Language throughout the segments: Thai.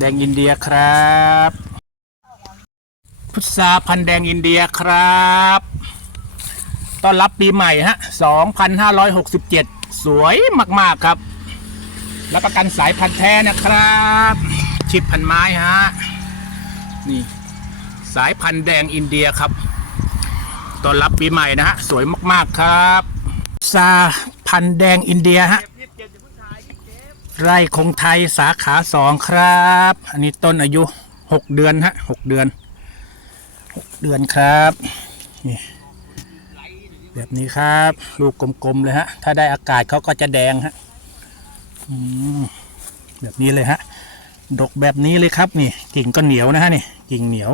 แดงอินเดียครับ พุทราพันธุ์แดงอินเดียครับต้อนรับปีใหม่ฮะ 2567 สวยมาก ๆ ครับแล้วประกันสายพันธุ์แท้นะครับ ชิปพันไม้ฮะ นี่ สายพันธุ์แดงอินเดียครับ ต้อนรับปีใหม่นะฮะ สวยมาก ๆ ครับ ซาพันธุ์แดงอินเดียฮะ ไร่คงไทยสาขาสองครับ อันนี้ต้นอายุหกเดือนฮะหกเดือนหกเดือนครับนี่แบบนี้ครับ ลูกกลมๆเลยฮะ ถ้าได้อากาศเขาก็จะแดงฮะแบบนี้เลยฮะ ดกแบบนี้เลยครับนี่กิ่งก็เหนียวนะฮะนี่กิ่งเหนียว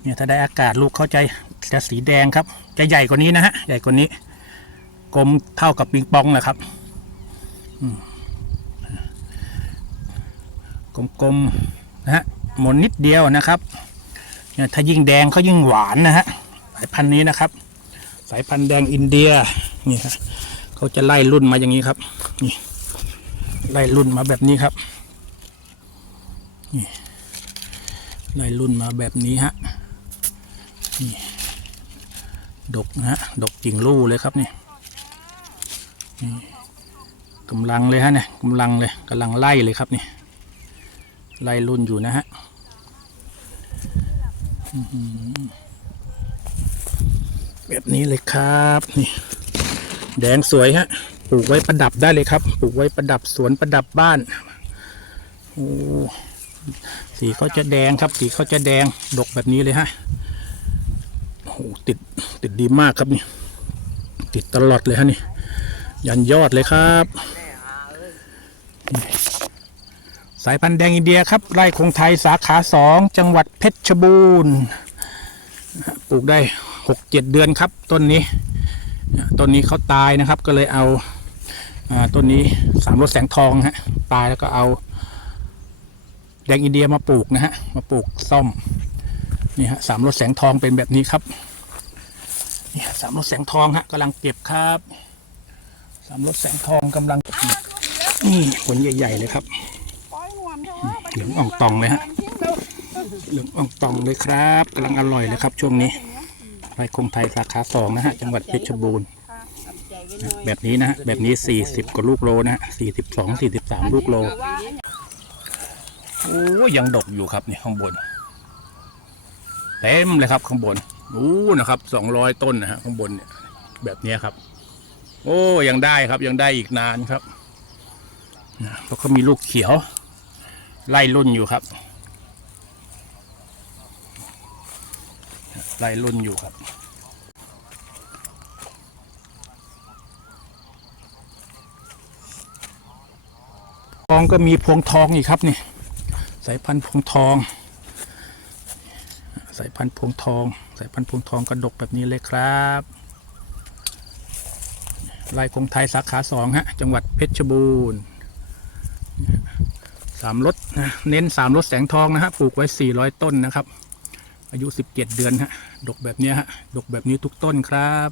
เนี่ยถ้าได้อากาศลูกเขาจะจะสีแดงครับ จะใหญ่กว่านี้นะฮะ ใหญ่กว่านี้ กลมเท่ากับปิงปองแหละครับ กลมๆนะฮะหมุนนิดเดียวนะครับเนี่ยถ้ายิ่งแดงเขายิ่งหวานนะฮะสายพันธุ์นี้นะครับ สายพันธุ์แดงอินเดียนี่ครับเขาจะไล่รุ่นมาอย่างนี้ครับนี่ไล่รุ่นมาแบบนี้ครับนี่ไล่รุ่นมาแบบนี้ฮะนี่ดกนะฮะดกกิ่งลู่เลยครับนี่นี่ กำลังเลยฮะเนี่ยกำลังเลยกำลังไล่เลยครับนี่ไล่รุ่นอยู่นะฮะแบบนี้เลยครับนี่แดงสวยฮะปลูกไว้ประดับได้เลยครับปลูกไว้ประดับสวนประดับบ้านโอ้สีเขาจะแดงครับสีเขาจะแดงดกแบบนี้เลยฮะโอ้ติดติดดีมากครับนี่ติดตลอดเลยฮะนี่ยันยอดเลยครับ สายพันธุ์แดงอินเดียครับไร่คงไทยสาขาสองจังหวัดเพชรบูรณ์ปลูกได้หกเจ็ดเดือนครับ ต้นนี้ต้นนี้เขาตายนะครับ ก็เลยเอาต้นนี้สามรถแสงทองฮะตายแล้วก็เอาแดงอินเดียมาปลูกนะฮะมาปลูกซ่อมนี่ฮะสามรถแสงทองเป็นแบบนี้ครับนี่สามรถแสงทองฮะกำลังเก็บครับสามรถแสงทองกำลังเก็บ นี่ผลใหญ่ๆเลยครับ เหลืองอ่องตองเลยฮะ เหลืองอ่องตองเลยครับกำลังอร่อยเลยครับ ช่วงนี้ไร่คงไทยสาขาสองนะฮะ จังหวัดเพชรบูรณ์ แบบนี้นะฮะ แบบนี้สี่สิบกว่าลูกโลนะฮะสี่สิบสองสี่สิบสามลูกโล โอ้ยังดกอยู่ครับนี่ข้างบน เต็มเลยครับข้างบนโอ้นะครับสองร้อยต้นนะฮะข้างบนเนี่ยแบบนี้ครับ โอ้ยังได้ครับยังได้อีกนานครับ นะเพราะเขามีลูกเขียว ไล่รุ่นอยู่ครับ ไล่รุ่นอยู่ครับทองก็มีพวงทองอีกครับนี่สายพันธุ์พวงทอง สายพันธุ์พวงทอง สายพันธุ์พวงทองกระดกแบบนี้เลยครับลายคงไทยสาขาสองฮะ จังหวัดเพชรบูรณ์ สามรถนะเน้นสามรถแสงทองนะฮะปลูกไว้ 400 ต้นนะครับ อายุ 17 เดือนฮะดกแบบเนี้ยฮะดกแบบนี้ทุกต้นครับ